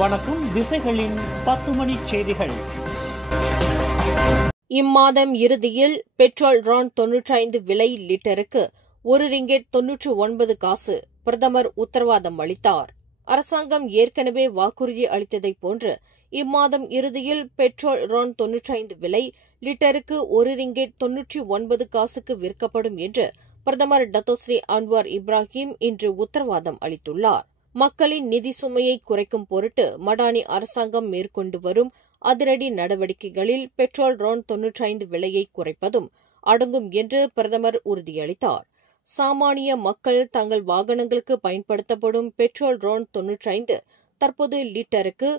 வணக்கம். திசைகளின் 10 மணி செய்திகள். இம்மாதம் இறுதியில் பெட்ரோல் ரான் 95 விலை லிட்டருக்கு $1.99 பிரதமர் உத்தரவாதம் அளித்தார். அரசாங்கம் ஏற்கனவே வாக்குறுதி அளித்ததைப் போன்று இம்மாதம் இறுதியில் பெட்ரோல் ரான் 95 விலை லிட்டருக்கு $1.99 விற்கப்படும் என்று பிரதமர் டத்தோஸ்ரீ அன்வார் இப்ராஹிம் இன்று உத்தரவாதம் அளித்துள்ளார். மக்களின் நிதி சுமையை குறைக்கும் பொருட்டு மடானி அரசாங்கம் மேற்கொண்டு வரும் அதிரடி நடவடிக்கைகளில் பெட்ரோல் ரான் 95 விலையை குறைப்பதும் அடங்கும் என்று பிரதமர் உறுதியளித்தார். சாமானிய மக்கள் தங்கள் வாகனங்களுக்கு பயன்படுத்தப்படும் பெட்ரோல் ரான் 95 தற்போது லிட்டருக்கு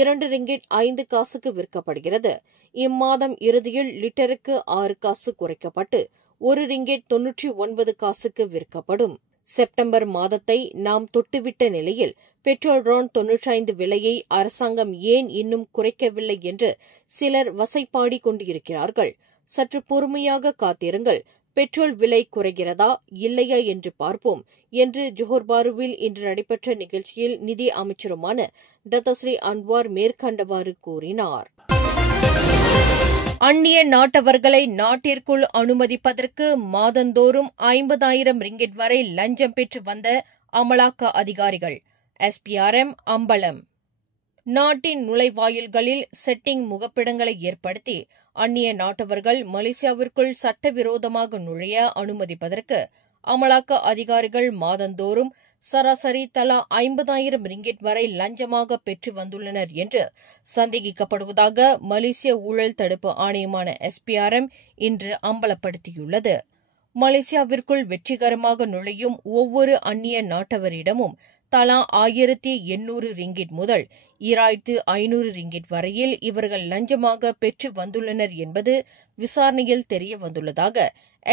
$2.05 விற்கப்படுகிறது. இம்மாதம் இறுதியில் லிட்டருக்கு 6 காசு குறைக்கப்பட்டு $1.99 விற்கப்படும். செப்டம்பர் மாதத்தை நாம் தொட்டுவிட்ட நிலையில் பெட்ரோல் ரான் 95 விலையை அரசாங்கம் ஏன் இன்னும் குறைக்கவில்லை என்று சிலர் வசைபாடிக் கொண்டிருக்கிறார்கள். சற்று பொறுமையாக காத்திருங்கள், பெட்ரோல் விலை குறைகிறதா இல்லையா என்று பார்ப்போம் என்று ஜோஹர் பாருவில் இன்று நடைபெற்ற நிகழ்ச்சியில் நிதி அமைச்சருமான டத்தோஸ்ரீ அன்வார் மேற்கண்டவாறு கூறினார். அந்நிய நாட்டவர்களை நாட்டிற்குள் அனுமதிப்பதற்கு மாதந்தோறும் 50,000 ரிங்கிட் வரை லஞ்சம் பெற்று வந்த அமலாக்க அதிகாரிகள். SPRM அம்பலம். நாட்டின் நுழைவாயில்களில் செட்டிங் முகப்பிடங்களை ஏற்படுத்தி அந்நிய நாட்டவர்கள் மலேசியாவிற்குள் சட்டவிரோதமாக நுழைய அனுமதிப்பதற்கு அமலாக்க அதிகாரிகள் மாதந்தோறும் சராசரி தலா 50,000 ரிங்கிட் வரை லஞ்சமாக பெற்று வந்துள்ளனர் என்று சந்தேகிக்கப்படுவதாக மலேசிய ஊழல் தடுப்பு ஆணையமான SPRM இன்று அம்பலப்படுத்தியுள்ளது. மலேசியாவிற்குள் வெற்றிகரமாக நுழையும் ஒவ்வொரு அந்நிய நாட்டவரிடமும் தலா 1,800 ரிங்கிட் முதல் 2,500 ரிங்கிட் வரையில் இவர்கள் லஞ்சமாக பெற்று வந்துள்ளனர் என்பது விசாரணையில் தெரியவந்துள்ளதாக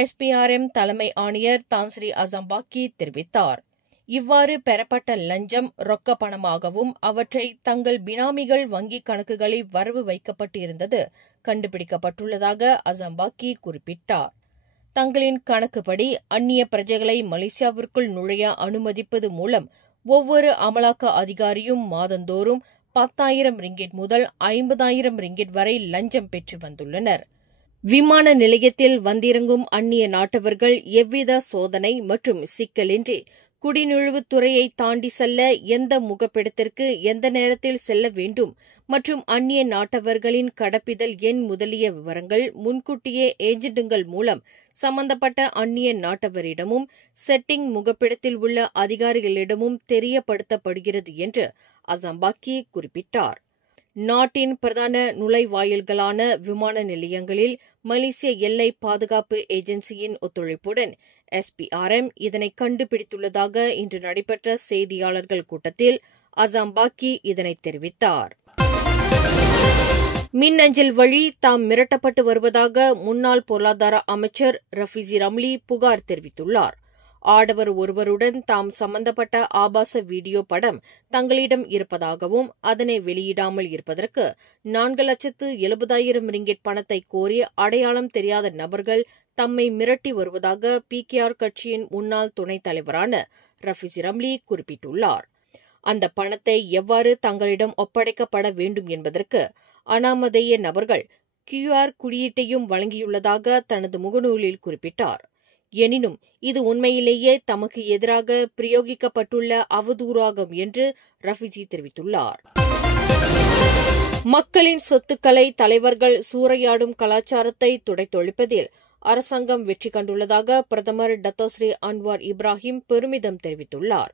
SPRM தலைமை ஆணையர் தான்ஸ்ரீ அசம்பாக்கி தெரிவித்தார். இவ்வாறு பெறப்பட்ட லஞ்சம் ரொக்க பணமாகவும் அவற்றை தங்கள் பினாமிகள் வங்கிக் கணக்குகளில் வரவு வைக்கப்பட்டிருந்தது கண்டுபிடிக்கப்பட்டுள்ளதாக அசம்பாக்கி குறிப்பிட்டார். தங்களின் கணக்குப்படி அந்நிய பிரஜைகளை மலேசியாவிற்குள் நுழைய அனுமதிப்பது மூலம் ஒவ்வொரு அமலாக்க அதிகாரியும் மாதந்தோறும் 10,000 ரிங்கிட் முதல் 50,000 ரிங்கிட் வரை லஞ்சம் பெற்று வந்துள்ளனர். விமான நிலையத்தில் வந்திறங்கும் அந்நிய நாட்டவர்கள் எவ்வித சோதனை மற்றும் சிக்கலின்றி குடிநுழைவுத்துறையை தாண்டி செல்ல எந்த முகப்பிடத்திற்கு எந்த நேரத்தில் செல்ல வேண்டும் மற்றும் அந்நிய நாட்டவர்களின் கடப்பிதழ் எண் முதலிய விவரங்கள் முன்கூட்டியே ஏஜென்ட்டுகள் மூலம் சம்பந்தப்பட்ட அந்நிய நாட்டவரிடமும் செட்டிங் முகப்பிடத்தில் உள்ள அதிகாரிகளிடமும் தெரியப்படுத்தப்படுகிறது என்று அசம்பாக்கி குறிப்பிட்டார். நாட்டின் பிரதான நுழைவாயில்களான விமான நிலையங்களில் மலேசிய எல்லை பாதுகாப்பு ஏஜென்சியின் ஒத்துழைப்புடன் SPRM இதனை கண்டுபிடித்துள்ளதாக இன்று நடைபெற்ற செய்தியாளர்கள் கூட்டத்தில் அசம்பாக்கி இதனை தெரிவித்தார். மின்னஞ்சல் வழி தாம் மிரட்டப்பட்டு வருவதாக முன்னாள் பொருளாதார அமைச்சர் ரஃபீசி ரம்லி புகார் தெரிவித்துள்ளார். ஆடவர் ஒருவருடன் தாம் சம்பந்தப்பட்ட ஆபாச வீடியோ படம் தங்களிடம் இருப்பதாகவும் அதனை வெளியிடாமல் இருப்பதற்கு 4,70,000 ரிங்கிட் பணத்தை கோரி அடையாளம் தெரியாத நபர்கள் தம்மை மிரட்டி வருவதாக PKR கட்சியின் முன்னாள் துணைத் தலைவரான ரஃபீசி ரம்லி குறிப்பிட்டுள்ளார். அந்த பணத்தை எவ்வாறு தங்களிடம் ஒப்படைக்கப்பட வேண்டும் என்பதற்கு அனாமதேய நபர்கள் QR குறியீட்டையும் வழங்கியுள்ளதாக தனது முகநூலில் குறிப்பிட்டார். எனினும் இது உண்மையிலேயே தமக்கு எதிராக பிரயோகிக்கப்பட்டுள்ள அவதூறாகும் என்று ரஃபீசி தெரிவித்துள்ளார். மக்களின் சொத்துக்களை தலைவர்கள் சூறையாடும் கலாச்சாரத்தை துடைத்தொழிப்பதில் அரசாங்கம் வெற்றி கண்டுள்ளதாக பிரதமர் டத்தோஸ்ரீ அன்வார் இப்ராஹிம் பெருமிதம் தெரிவித்துள்ளார்.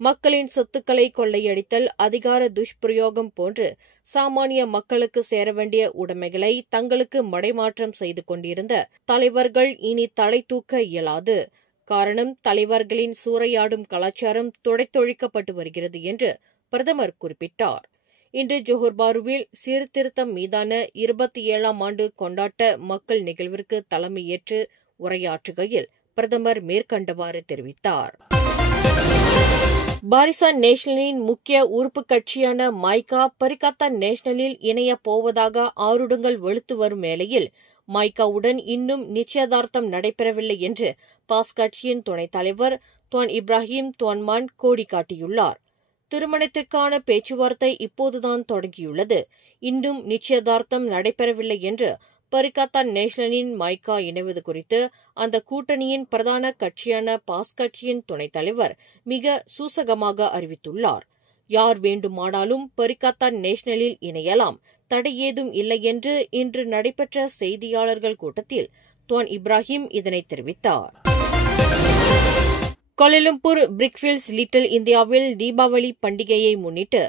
மக்களின் சொத்துக்களை கொள்ளையடித்தல், அதிகார துஷ்பிரயோகம் போன்று சாமானிய மக்களுக்கு சேர வேண்டிய உடைமைகளை தங்களுக்கு மடைமாற்றம் செய்து கொண்டிருந்த தலைவர்கள் இனி தலை தூக்க இயலாது. காரணம், தலைவர்களின் சூறையாடும் கலாச்சாரம் துடைத்தொழிக்கப்பட்டு வருகிறது என்று பிரதமர் குறிப்பிட்டார். இன்று ஜோஹர் பாருவில் சீர்திருத்தம் மீதான 27ஆம் ஆண்டு கொண்டாட்ட மக்கள் நிகழ்விற்கு தலைமையேற்று உரையாற்றுகையில் பிரதமர் மேற்கண்டவாறு தெரிவித்தார். பாரிசான் நேஷனலின் முக்கிய உறுப்பு கட்சியான மைகா பரிகத்தான் நேஷனலில் இணையப் போவதாக ஆருடங்கள் வெளுத்து வரும் வேளையில் மைகாவுடன் இன்னும் நிச்சயதார்த்தம் நடைபெறவில்லை என்று பாஸ் கட்சியின் துணைத் தலைவர் துவான் இப்ராஹிம் துவான்மான் கோடி காட்டியுள்ளார். திருமணத்திற்கான பேச்சுவார்த்தை இப்போதுதான் தொடங்கியுள்ளது. இன்னும் நிச்சயதார்த்தம் நடைபெறவில்லை என்று பரிகாத்தான் நேஷனலின் மைக்கா இணைவது குறித்து அந்த கூட்டணியின் பிரதான கட்சியான பாஸ் கட்சியின் துணைத் தலைவர் மிக சூசகமாக அறிவித்துள்ளார். யார் வேண்டுமானாலும் பரிகாத்தான் நேஷனலில் இணையலாம், தடை ஏதும் இல்லை என்று இன்று நடைபெற்ற செய்தியாளர்கள் கூட்டத்தில் துவான் இப்ராஹிம் இதனை தெரிவித்தார். கோலாலம்பூர் பிரிக்ஃபீல்ட்ஸ் லிட்டில் இந்தியாவில் தீபாவளி பண்டிகையை முன்னிட்டு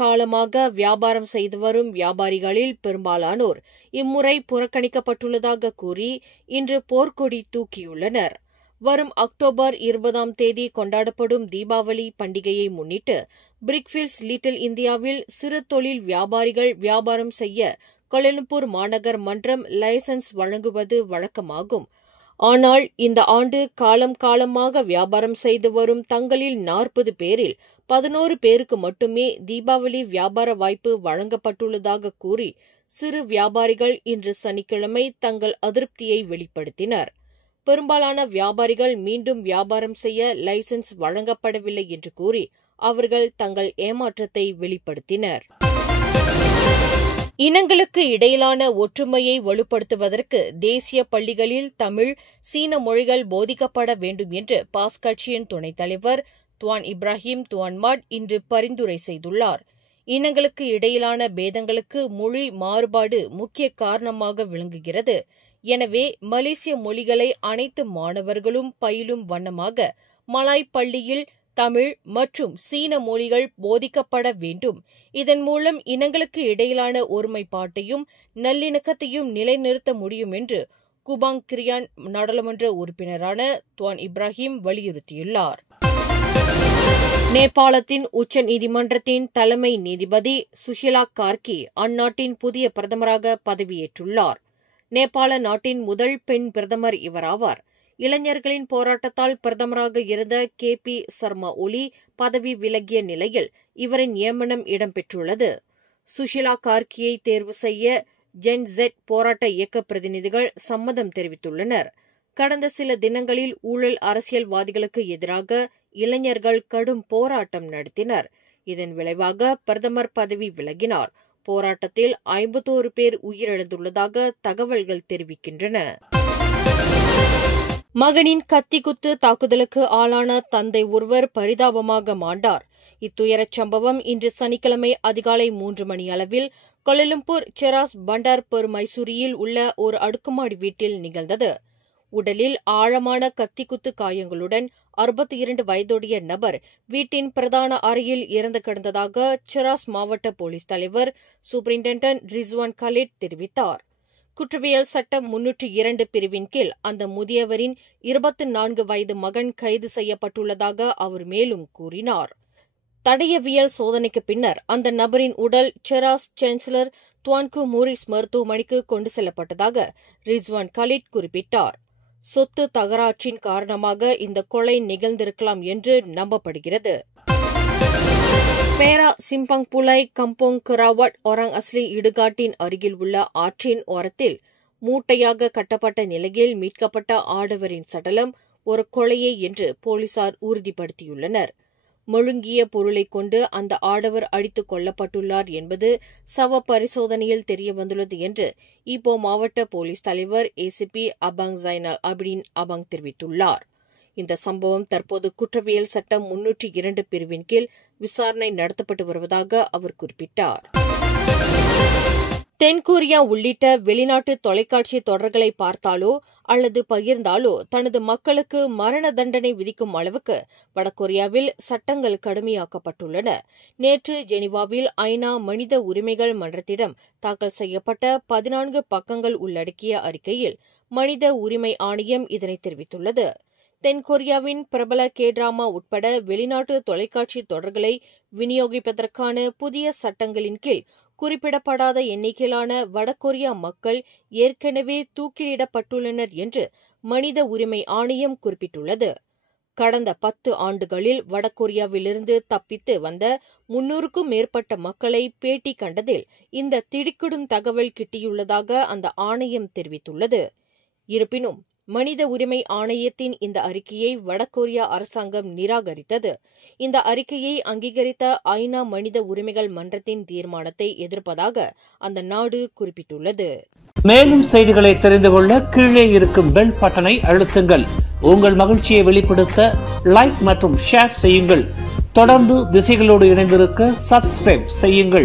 காலமாக வியாபாரம் செய்து வரும் வியாபாரிகளில் பெரும்பாலானோர் இம்முறை புறக்கணிக்கப்பட்டுள்ளதாக கூறி இன்று போர்க்கொடி தூக்கியுள்ளனர். வரும் அக்டோபர் 20ஆம் தேதி கொண்டாடப்படும் தீபாவளி பண்டிகையை முன்னிட்டு பிரிக்ஃபீல்ட்ஸ் லிட்டில் இந்தியாவில் சிறு தொழில் வியாபாரிகள் வியாபாரம் செய்ய கோலாலம்பூர் மாநகர் மன்றம் லைசன்ஸ் வழங்குவது வழக்கமாகும். ஆனால் இந்த ஆண்டு காலமாக வியாபாரம் செய்து வரும் தங்களில் 40 பேரில் 11 பேருக்கு மட்டுமே தீபாவளி வியாபார வாய்ப்பு வழங்கப்பட்டுள்ளதாக கூறி சிறு வியாபாரிகள் இன்று சனிக்கிழமை தங்கள் அதிருப்தியை வெளிப்படுத்தினர். பெரும்பாலான வியாபாரிகள் மீண்டும் வியாபாரம் செய்ய லைசன்ஸ் வழங்கப்படவில்லை என்று கூறி அவர்கள் தங்கள் ஏமாற்றத்தை வெளிப்படுத்தினர். இனங்களுக்கு இடையிலான ஒற்றுமையை வலுப்படுத்துவதற்கு தேசிய பள்ளிகளில் தமிழ், சீன மொழிகள் போதிக்கப்பட வேண்டும் என்று பாஸ் கட்சியின் துணைத் தலைவர் துவான் இப்ராஹிம் துவான்மாட் இன்று பரிந்துரை செய்துள்ளார். இனங்களுக்கு இடையிலான பேதங்களுக்கு மொழி மாறுபாடு முக்கிய காரணமாக விளங்குகிறது. எனவே மலேசிய மொழிகளை அனைத்து மாணவர்களும் பயிலும் வண்ணமாக மலாய் பள்ளியில் தமிழ் மற்றும் சீன மொழிகள் போதிக்கப்பட வேண்டும். இதன் மூலம் இனங்களுக்கு இடையிலான ஒருமைப்பாட்டையும் நல்லிணக்கத்தையும் நிலைநிறுத்த முடியும் என்று குபாங் கிரியான் நாடாளுமன்ற உறுப்பினரான துவான் இப்ராஹிம் வலியுறுத்தியுள்ளார். நேபாளத்தின் உச்ச நீதிமன்றத்தின் தலைமை நீதிபதி சுஷிலா கார்கி அந்நாட்டின் புதிய பிரதமராக பதவியேற்றுள்ளார். நேபாள நாட்டின் முதல் பெண் பிரதமர் இவராவார். இளைஞர்களின் போராட்டத்தால் பிரதமராக இருந்த KP சர்மா ஒலி பதவி விலகிய நிலையில் இவரின் நியமனம் இடம்பெற்றுள்ளது. சுஷிலா கார்கியை தேர்வு செய்ய ஜென் Z போராட்ட இயக்க பிரதிநிதிகள் சம்மதம் தெரிவித்துள்ளனர். கடந்த சில தினங்களில் ஊழல் அரசியல்வாதிகளுக்கு எதிராக இளைஞர்கள் கடும் போராட்டம் நடத்தினர். இதன் விளைவாக பிரதமர் பதவி விலகினார். போராட்டத்தில் 51 பேர் உயிரிழந்துள்ளதாக தகவல்கள் தெரிவிக்கின்றன. மகனின் கத்திக்குத்து தாக்குதலுக்கு ஆளான தந்தை ஒருவர் பரிதாபமாக மாண்டார். இத்துயரச் சம்பவம் இன்று சனிக்கிழமை அதிகாலை 3 மணி அளவில் கோலாலம்பூர் செராஸ் பண்டார்பர் மைசூரியில் உள்ள ஒரு அடுக்குமாடி வீட்டில் நிகழ்ந்தது. உடலில் ஆழமான கத்திக்குத்து காயங்களுடன் 62 வயதுடைய நபர் வீட்டின் பிரதான அறையில் இறந்து கிடந்ததாக செராஸ் மாவட்ட போலீஸ் தலைவர் சூப்பரிண்டென்டன்ட் ரிஸ்வான் கலீட் தெரிவித்தார். குற்றவியல் சட்டம் 302 பிரிவின் கீழ் அந்த முதியவரின் 24 வயது மகன் கைது செய்யப்பட்டுள்ளதாக அவர் மேலும் கூறினார். தடயவியல் சோதனைக்கு பின்னர் அந்த நபரின் உடல் செராஸ் சான்சலர் துவான்கு மூரிஸ் மருத்துவமனைக்கு கொண்டு செல்லப்பட்டதாக ரிஸ்வான் கலீட் குறிப்பிட்டார். சொத்து தகராற்றின் காரணமாக இந்த கொலை நிகழ்ந்திருக்கலாம் என்று நம்பப்படுகிறது. பேரா சிம்பங் புலாய் கம்போங் கராவட் ஒராங் அஸ்லி இடுகாட்டின் அருகில் உள்ள ஆற்றின் ஓரத்தில் மூட்டையாக கட்டப்பட்ட நிலையில் மீட்கப்பட்ட ஆடவரின் சடலம் ஒரு கொலையே என்று போலீசார் உறுதிப்படுத்தியுள்ளனர். மழுங்கிய பொருளை கொண்டு அந்த ஆடவர் அடித்துக் கொல்லப்பட்டுள்ளார் என்பது சவ பரிசோதனையில் தெரியவந்துள்ளது என்று இப்போ மாவட்ட போலீஸ் தலைவர் ACP அபாங் ஜைனல் அபிடின் அபாங் தெரிவித்துள்ளார். இந்த சம்பவம் தற்போது குற்றவியல் சட்டம் 302 பிரிவின் கீழ் விசாரணை நடத்தப்பட்டு வருவதாக அவர் குறிப்பிட்டார். தென்கொரியா உள்ளிட்ட வெளிநாட்டு தொலைக்காட்சி தொடர்களை பார்த்தாலோ அல்லது பகிர்ந்தாலோ தனது மக்களுக்கு மரண தண்டனை விதிக்கும் அளவுக்கு வடகொரியாவில் சட்டங்கள் கடுமையாக்கப்பட்டுள்ளன. நேற்று ஜெனீவாவில் ஐநா மனித உரிமைகள் மன்றத்திடம் தாக்கல் செய்யப்பட்ட 14 பக்கங்கள் உள்ளடக்கிய அறிக்கையில் மனித உரிமை ஆணையம் இதனை தெரிவித்துள்ளது. தென்கொரியாவின் பிரபல K-டிராமா உட்பட வெளிநாட்டு தொலைக்காட்சி தொடர்களை விநியோகிப்பதற்கான புதிய சட்டங்களின் கீழ் குறிப்பிடப்படாத எண்ணிக்கையிலான வடகொரியா மக்கள் ஏற்கனவே தூக்கிலிடப்பட்டுள்ளனர் என்று மனித உரிமை ஆணையம் குறிப்பிட்டுள்ளது. கடந்த 10 ஆண்டுகளில் வடகொரியாவிலிருந்து தப்பித்து வந்த 300க்கும் மேற்பட்ட மக்களை பேட்டி கண்டதில் இந்த திடுக்கிடும் தகவல் கிட்டியுள்ளதாக அந்த ஆணையம் தெரிவித்துள்ளது. இருப்பினும் மனித உரிமை ஆணையத்தின் இந்த அறிக்கையை வடகொரியா அரசாங்கம் நிராகரித்தது. இந்த அறிக்கையை அங்கீகரித்த ஐநா மனித உரிமைகள் மன்றத்தின் தீர்மானத்தை எதிர்ப்பதாக அந்த நாடு குறிப்பிட்டுள்ளது. மேலும் செய்திகளை தெரிந்து கொள்ள கீழே இருக்கும் பெல் பட்டனை அழுத்துங்கள். உங்கள் மகிழ்ச்சியை வெளிப்படுத்த லைக் மற்றும் ஷேர் செய்யுங்கள். தொடர்ந்து திசைகளோடு இணைந்திருக்க சப்ஸ்கிரைப் செய்யுங்கள்.